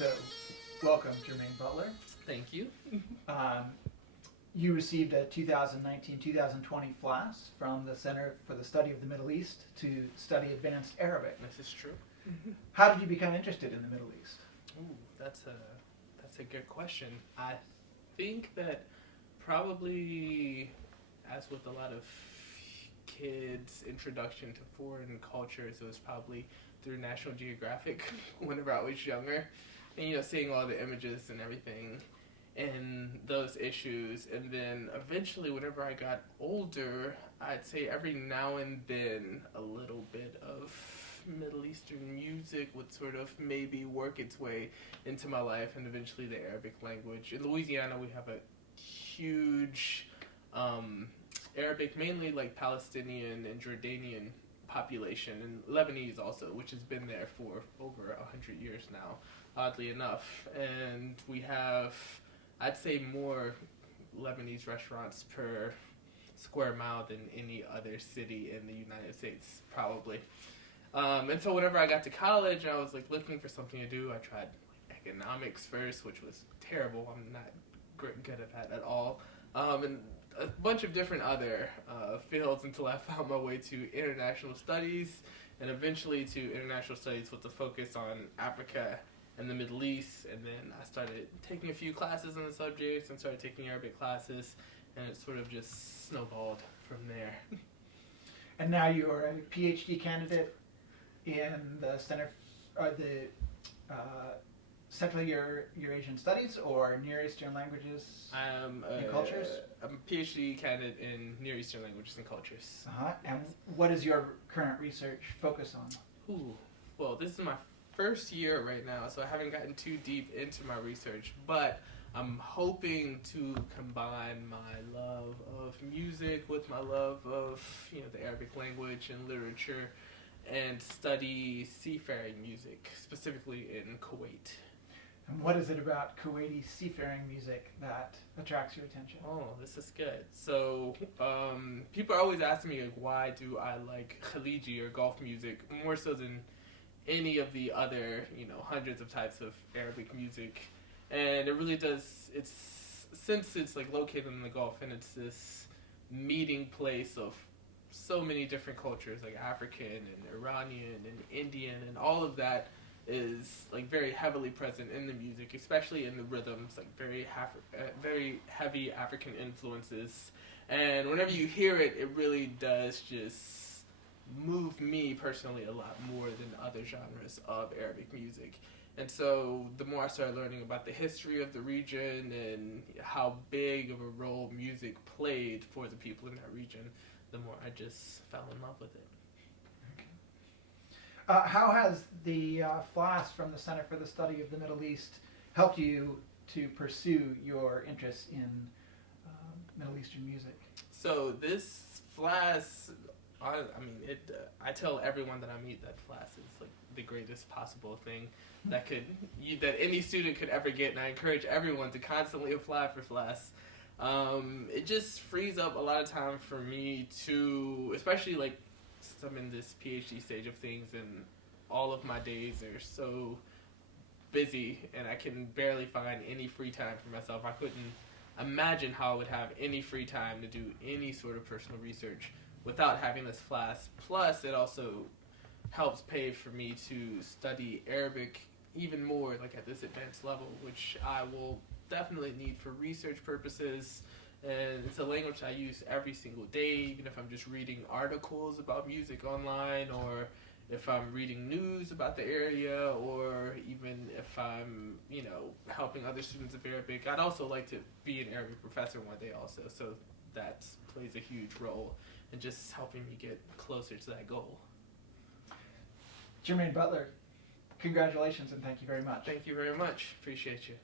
So, welcome, Jermaine Butler. Thank you. You received a 2019-2020 FLAS from the Center for the Study of the Middle East to study Advanced Arabic. This is true. How did you become interested in the Middle East? Ooh, that's a good question. I think that probably, as with a lot of kids' introduction to foreign cultures, it was probably through National Geographic whenever I was younger. And, seeing all the images and everything and those issues. And then eventually, whenever I got older, I'd say every now and then a little bit of Middle Eastern music would sort of maybe work its way into my life, and eventually the Arabic language. In Louisiana, we have a huge Arabic, mainly like Palestinian and Jordanian population, and Lebanese also, which has been there for over 100 years now, oddly enough. And we have, I'd say, more Lebanese restaurants per square mile than any other city in the United States, probably. And so whenever I got to college, I was looking for something to do. I tried economics first, which was terrible. I'm not good at that at all. And a bunch of different other fields until I found my way to international studies, and eventually to international studies with a focus on Africa and the Middle East. And then I started taking a few classes on the subjects and started taking Arabic classes, and it sort of just snowballed from there. And now you are a PhD candidate in the Central Eurasian Studies or Near Eastern Languages and Cultures? I'm a PhD candidate in Near Eastern Languages and Cultures. And what is your current research focus on? Well, this is my first year right now, so I haven't gotten too deep into my research, but I'm hoping to combine my love of music with my love of the Arabic language and literature, and study seafaring music, specifically in Kuwait. And what is it about Kuwaiti seafaring music that attracts your attention? Oh, this is good. So, people are always asking me, why do I like Khaliji or Gulf music more so than any of the other, hundreds of types of Arabic music. And it really does, since it's located in the Gulf, and it's this meeting place of so many different cultures, like African and Iranian and Indian, and all of that is very heavily present in the music, especially in the rhythms, very heavy African influences. And whenever you hear it, it really does just move me personally a lot more than other genres of Arabic music. And so the more I started learning about the history of the region and how big of a role music played for the people in that region, the more I just fell in love with it. Okay. How has the FLAS from the Center for the Study of the Middle East helped you to pursue your interest in Middle Eastern music? So this FLAS, I tell everyone that I meet that FLAS is the greatest possible thing that any student could ever get, and I encourage everyone to constantly apply for FLAS. It just frees up a lot of time for me to, especially since I'm in this PhD stage of things, and all of my days are so busy, and I can barely find any free time for myself. I couldn't imagine how I would have any free time to do any sort of personal research without having this FLAS. Plus, it also helps pay for me to study Arabic even more, at this advanced level, which I will definitely need for research purposes. And it's a language I use every single day, even if I'm just reading articles about music online, or if I'm reading news about the area, or even if I'm, helping other students of Arabic. I'd also like to be an Arabic professor one day also, so that plays a huge role in just helping me get closer to that goal. Jermaine Butler, congratulations and thank you very much. Thank you very much. Appreciate you.